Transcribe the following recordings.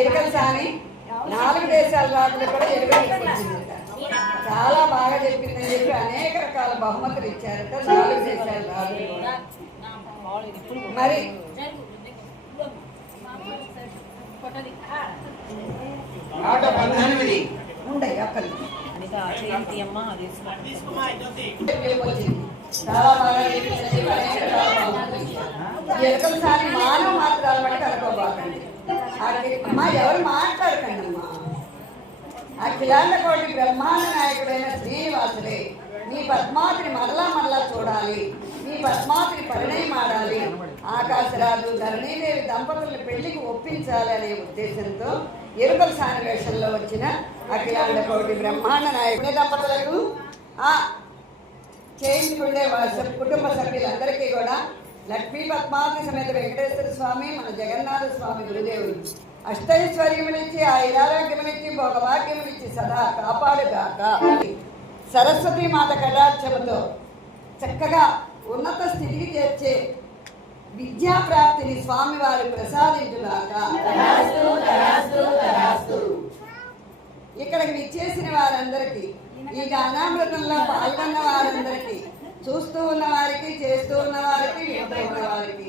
ఎరుకల సాని 4 దేశాల రాజులు కూడా ఎరుకలు చాలా బాగా చెప్పిందని చెప్పి అనేక రకాల బహుమతులు ఇచ్చారట 4 దేశాల రాజులు కూడా. మరి ఉండయి అక్కడ చాలా బాగా ఎరుకల సాని మానవ మాత్రాలు బట్టి కనుకోబాకండి. అమ్మా ఎవరు మాట్లాడకండి అమ్మా. అఖిలాండ కోటి బ్రహ్మాండ నాయకుడైన శ్రీనివాసుడే మీ పద్మావతిని మరలా చూడాలి, మీ పద్మావతిని పరిణయమాడాలి, ఆకాశరాజు ధరణీదేవి దంపతులను పెళ్లికి ఒప్పించాలి అనే ఉద్దేశంతో ఎరుకల సాని వేషంలో వచ్చిన అఖిలాండ కోటి బ్రహ్మాండ నాయకుడి దంపతులకు చేయించుకునే కుటుంబ సభ్యులందరికీ కూడా లక్ష్మీ పద్మావతి సమేత వెంకటేశ్వర స్వామి మన జగన్నాథ స్వామి గురుదేవుడు అష్టైశ్వర్యమునిచ్చి ఆయురారోగ్యమునిచ్చి భోగభాగ్యమునిచ్చి సదా కాపాడుగాక. సరస్వతీ మాత కటాక్షముతో చక్కగా ఉన్నత స్థితికి చేర్చే విద్యాప్రాప్తిని స్వామివారి ప్రసాదించుగాక. ఇక్కడికి విచ్చేసిన వారందరికీ, ఈ గానామృతంలో పాల్గొన్న వారందరికీ, చూస్తూ ఉన్న వారికి, చేస్తూ ఉన్న వారికి, వింటూ ఉన్న వారికి,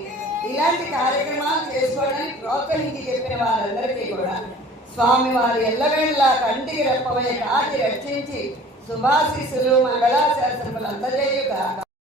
ఇలాంటి కార్యక్రమాలు చేసుకోవడానికి ప్రోత్సహించి చెప్పిన వారందరికీ కూడా స్వామివారి ఎల్లవేళలా కంటికి రెప్పవే కాచి రక్షించి శుభాశీస్సులు మంగళాశాసనములు అందజేయుగాక.